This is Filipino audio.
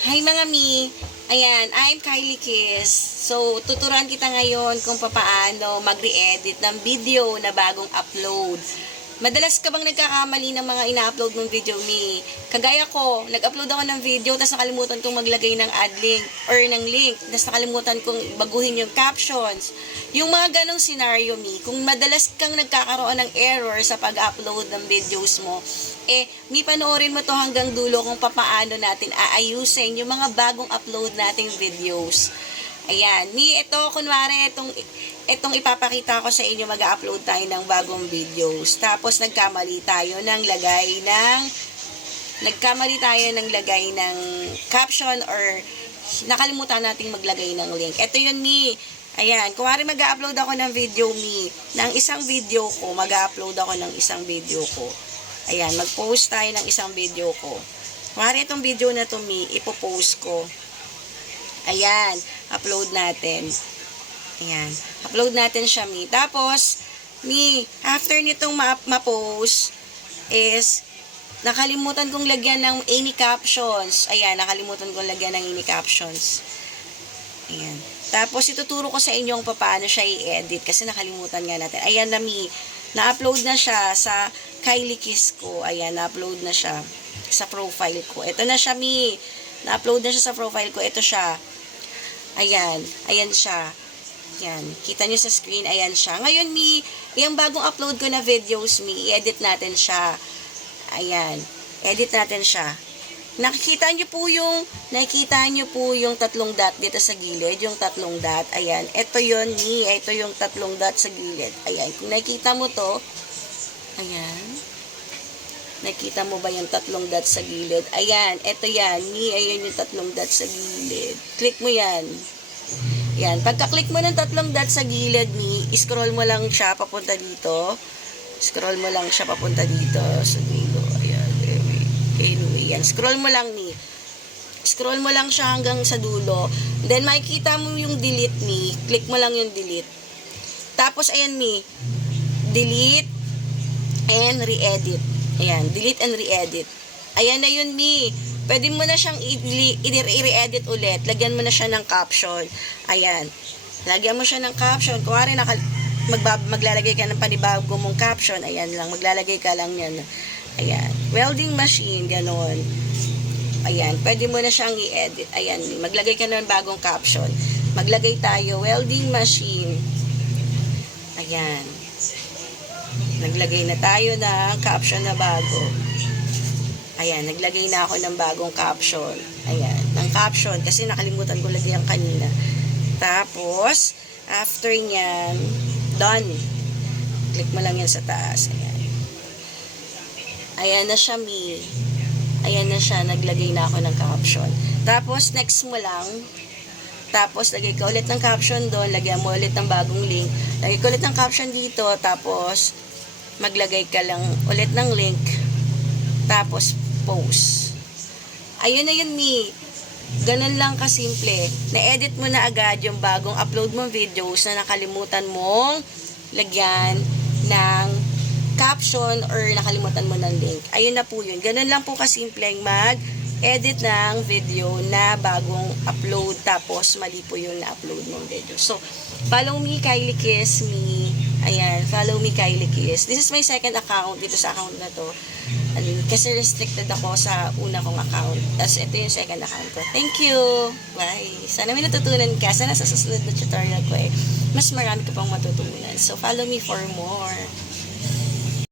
Hi mga mi! Ayan, I'm Kylie Kiss. So, tuturuan kita ngayon kung paano mag-re-edit ng video na bagong upload. Madalas ka bang nagkakamali ng mga ina-upload mong video mi? Kagaya ko, nag-upload ako ng video tapos nakalimutan kong maglagay ng ad link or ng link. Tapos nakalimutan kong baguhin yung captions. Yung mga ganong scenario mi, kung madalas kang nagkakaroon ng error sa pag-upload ng videos mo, mi panoorin mo to hanggang dulo kung paano natin aayusin yung mga bagong upload nating videos. Ayan, ito kunwari itong ipapakita ko sa inyo, mag-upload tayo ng bagong videos. Tapos nagkamali tayo ng lagay ng caption or nakalimutan nating maglagay ng link. Ito yun Ayan, kunwari mag-upload ako ng video ng isang video ko, mag-upload ako ng isang video ko. Ayan, mag-post tayo ng isang video ko. Kunwari itong video na to ipopost ko. Ayan, upload natin. Ayan, upload natin siya Tapos, after nitong ma-post is, nakalimutan kong lagyan ng any captions. Ayan, nakalimutan kong lagyan ng any captions. Ayan. Tapos, ituturo ko sa inyo kung paano siya i-edit kasi nakalimutan nga natin. Ayan na na-upload na siya sa Kylie Kiss ko. Ayan, na-upload na siya sa profile ko. Ito na siya na-upload na siya sa profile ko. Ito siya. Ayan. Ayan siya. Ayan. Kita nyo sa screen. Ayan siya. Ngayon yung bagong upload ko na videos i-edit natin siya. Ayan. Edit natin siya. Nakikita nyo po yung tatlong dot dito sa gilid, yung tatlong dot. Ayan, ito yun ito yung tatlong dot sa gilid. Ayan, kung nakita mo to, ayan. Nakita mo ba yung tatlong dot sa gilid? Ayan, ito yan, ayan yung tatlong dot sa gilid. Click mo yan. Ayan, pagka-click mo ng tatlong dot sa gilid scroll mo lang siya papunta dito. Scroll mo lang siya papunta dito sa dulo. Ayan, anyway, yan. Scroll mo lang Scroll mo lang siya hanggang sa dulo. Then, makikita mo yung delete Click mo lang yung delete. Tapos, ayan delete and re-edit. Ayan, delete and re-edit. Ayan na yun Pwede mo na siyang i-re-edit ulit. Lagyan mo na siya ng caption. Ayan. Lagyan mo siya ng caption. Kuwari maglalagay ka ng panibago mong caption. Ayan lang. Maglalagay ka lang yan. Ayan. Welding machine. Ganon. Ayan. Pwede mo na siyang i-edit. Ayan. Maglagay ka ng bagong caption. Maglagay tayo. Welding machine. Ayan. Naglagay na tayo ng caption na bago. Ayan. Naglagay na ako ng bagong caption. Ayan. Ng caption. Kasi nakalimutan ko lagyan kanina. Tapos, after nyan, done. Click mo lang yan sa taas. Ayan. Ayan na siya, Ayan na siya. Naglagay na ako ng caption. Tapos, next mo lang. Tapos, lagay ka ulit ng caption doon. Lagyan mo ulit ng bagong link. Lagay ka ulit ng caption dito. Tapos, maglagay ka lang ulit ng link. Tapos, post. Ayun na yun, Ganun lang kasimple. Na-edit mo na agad yung bagong upload mong videos na nakalimutan mong lagyan ng caption or nakalimutan mo ng link. Ayun na po yun. Ganun lang po kasimple mag-edit ng video na bagong upload tapos mali po yung na-upload mong video. So, follow me, Kylie Kiss, Ayan, follow me, Kylie Kiss. This is my second account dito sa account na to. Kasi restricted ako sa una kong account. Tapos ito yung second account ko. Thank you! Bye! Sana may natutunan ka. Sana sa susunod na tutorial ko mas marami ka pang matutunan. So, follow me for more.